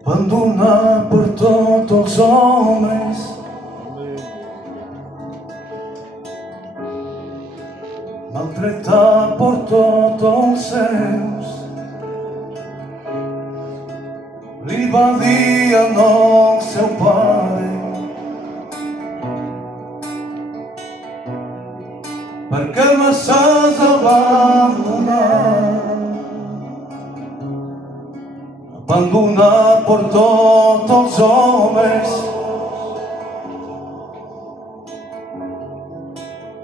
Abandonat per tots els homes, maltractat per tots els seus, li va dir al seu pare: per què m'has abandonat? Abandonat per tots els homes,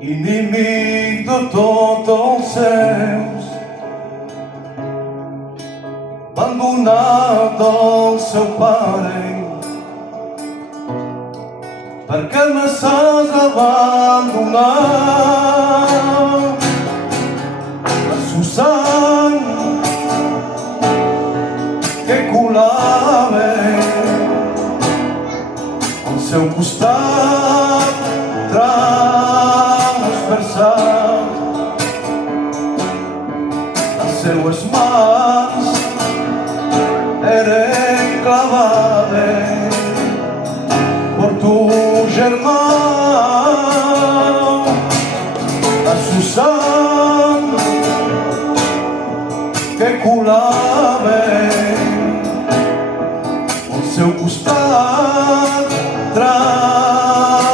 inimic de tots els seus, abandonat del seu pare. Per què m'has abandonat? La Susana que colava al seu costat transversal, les seues mans eren clavades per tu germà. La Susana que colava al seu costat transversal,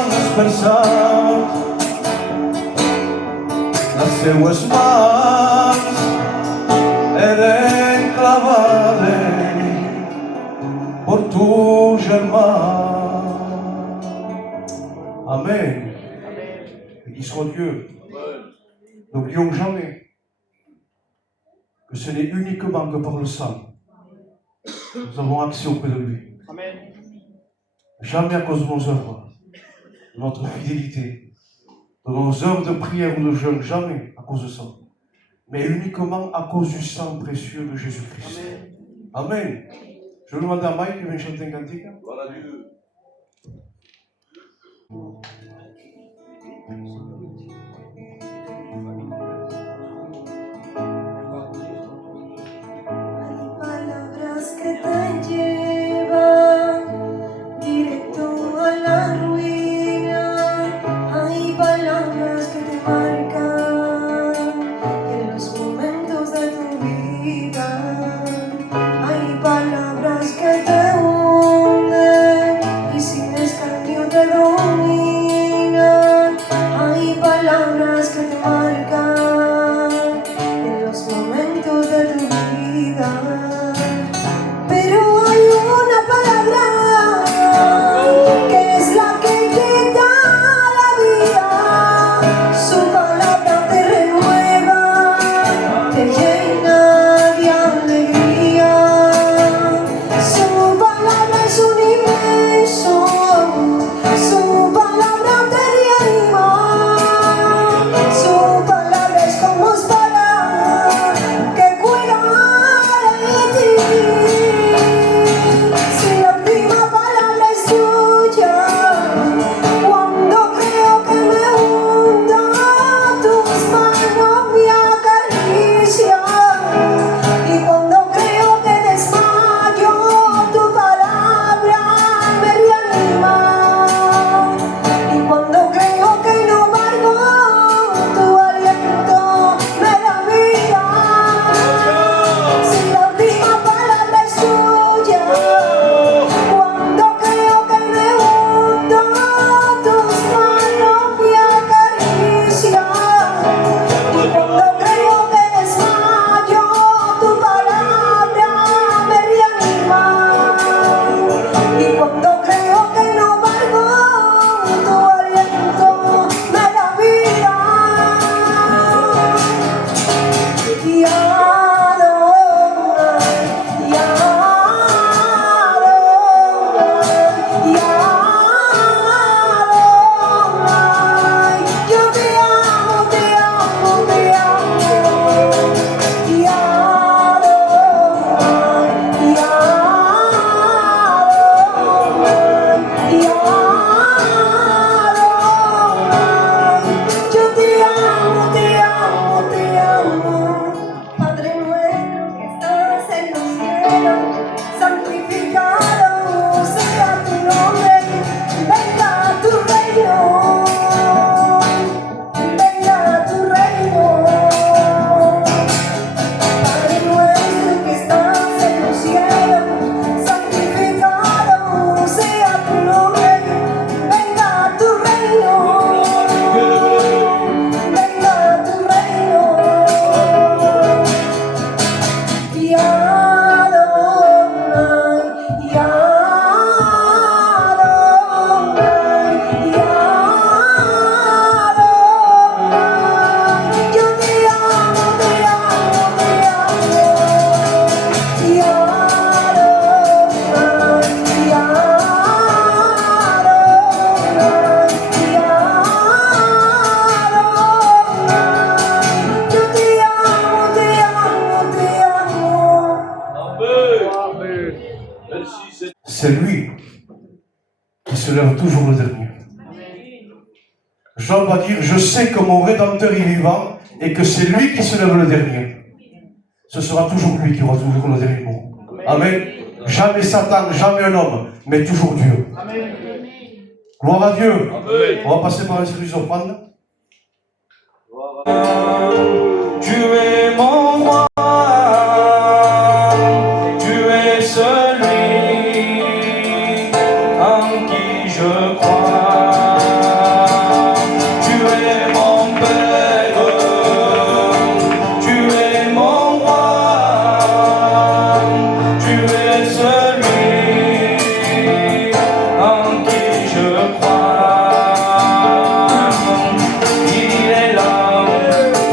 les seues mans eren clavades per tu germà. Amen. Qu'il soit Dieu. N'oublions jamais que ce n'est uniquement que par le sang que nous avons accès auprès de lui. Amen. Jamais à cause de nos œuvres, de notre fidélité, de nos heures de prière ou de jeûne, jamais à cause de ça. Mais uniquement à cause du sang précieux de Jésus-Christ. Amen. Amen. Je vais demander à Mike qui vient chanter un cantique. Gloire à Dieu. Que te llevan directo a la ruina. Hay palabras que te marcan en los momentos de tu vida. Hay palabras que te hunden y sin escarnio te dominan. Hay palabras que te marcan en los momentos de tu vida. Pero hay una palabra que es la que te da la vida. Su palabra se lève toujours le dernier. Jean va dire, je sais que mon Rédempteur est vivant et que c'est lui qui se lève le dernier. Ce sera toujours lui qui aura toujours le dernier mot. Amen. Jamais Satan, jamais un homme, mais toujours Dieu. Amen. Gloire à Dieu. Amen. On va passer par un service offrande. Tu es mon roi, tu es celui en qui je crois. Tu es mon Père, tu es mon roi, tu es celui en qui je crois. Il est là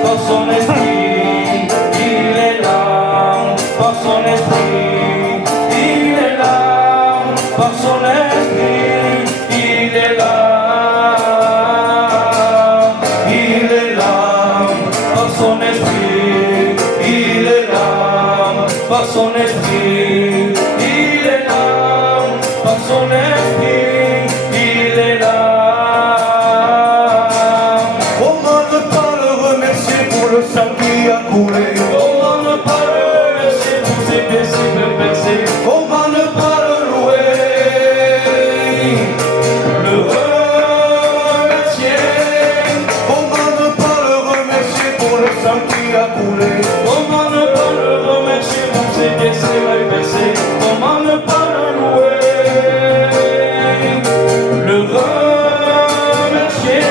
par son esprit, il est là par son esprit, il est là par son esprit, il est là par son esprit, il est là par son esprit, il est là par son esprit, il est là. Comment ne pas le remercier pour le sang qui a coulé? Comment ne pas le remercier pour ses blessés perversés? Comment ne pas le louer? Le remercier. Comment ne pas le remercier pour le sang qui a coulé? Comment ne pas le remercier pour ses blessés perversés? Comment ne pas le louer? Le remercier.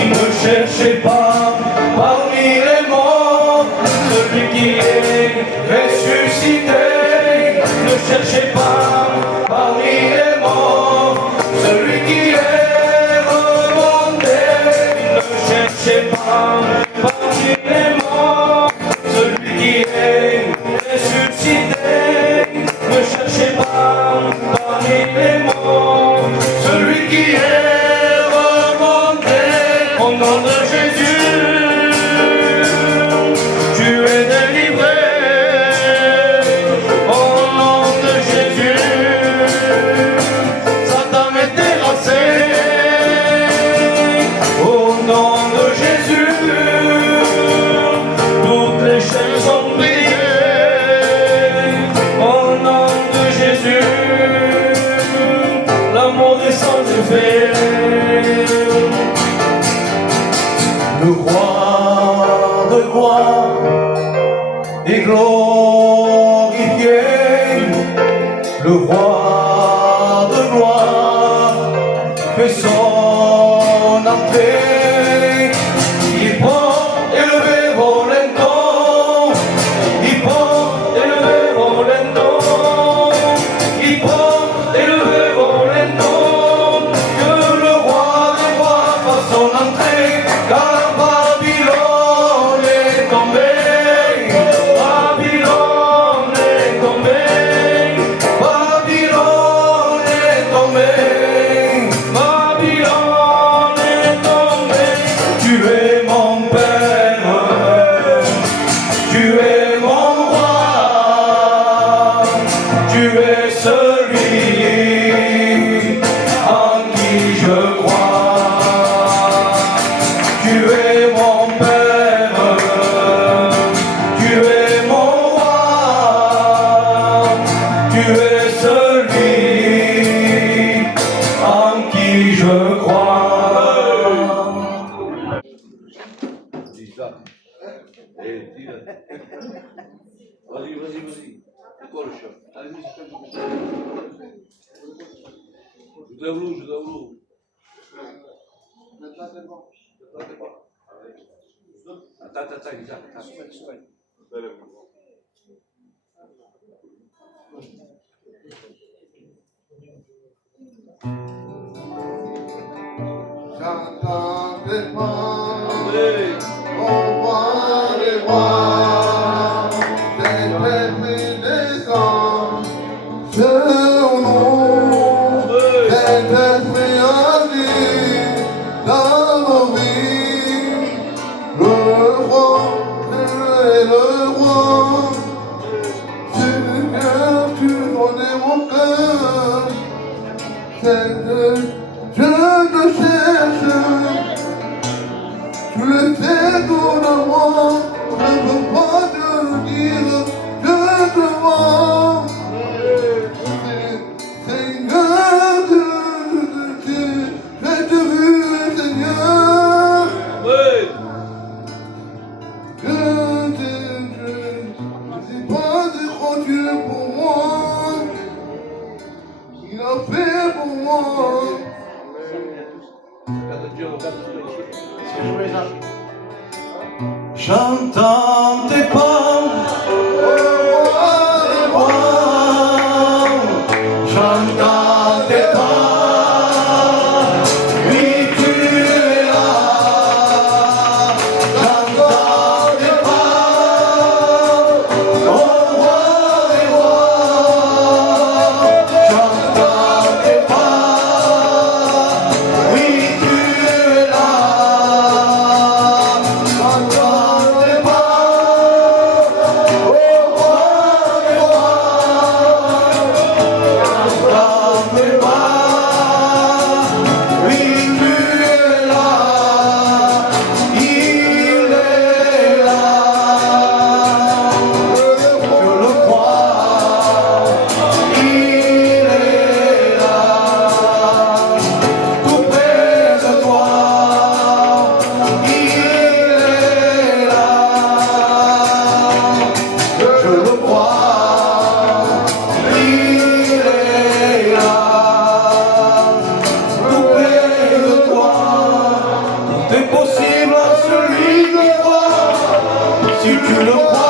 Il ne cherchait pas parmi les morts celui qui est ressuscité. Ne cherchez pas parmi les morts celui qui est remonté. Ne cherchez pas parmi les morts celui qui est ressuscité. Ne cherchez pas parmi les morts celui qui est remonté. Au nom de Jésus, tu es délivré. Au nom de Jésus, Satan est terrassé. Au nom de Jésus, toutes les chaînes sont brisées. Au nom de Jésus, l'amour est sans effet. Le roi de gloire est glorifié. Le roi de gloire fait son entrée. Il porte élevé volontairement. Il porte élevé volontairement. Il porte élevé volontairement. Que le roi des rois fasse son entrée. Car Babylone est tombée. Babylone est tombée. Babylone est tombée. Babylone est tombée. Tu es mon Père. Tu es mon roi. Tu es celui en qui je crois. Tu es mon Père, tu es mon roi, tu es celui en qui je crois. Vas-y. C'est toi le chef. Allez-y, je dois vous. Attends, Isaac. J'attendais pas, Allez. on voit les rois, des pris des anges, sur nous, des esprits agis dans nos vies. Le roi, c'est le roi, Seigneur, tu connais mon cœur, c'est de jouer ça. J'entends tes pas, j'entends tes pas, oui tu es là. J'entends tes pas, oh roi des rois. J'entends tes pas, oui tu es là. J'entends tes pas, oh roi des rois. J'entends tes pas, oui tu es là. Il est là. Je le crois. Il est là. Tout près de toi. Il est là. Je le crois. Il est là. Tout près de toi. Tout est possible à celui qui croit. Si tu le crois.